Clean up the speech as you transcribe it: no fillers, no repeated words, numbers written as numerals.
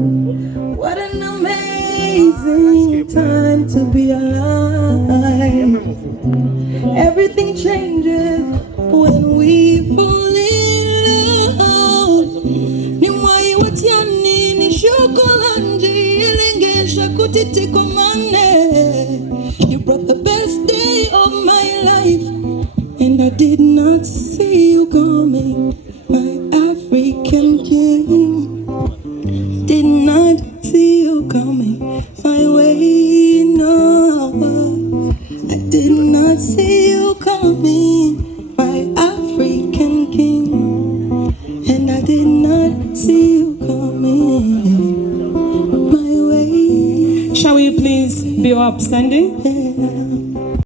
What an amazing time to be alive. Everything changes when we fall in love. Ni mwai watiani ni shukulanji ilengesha kutitiko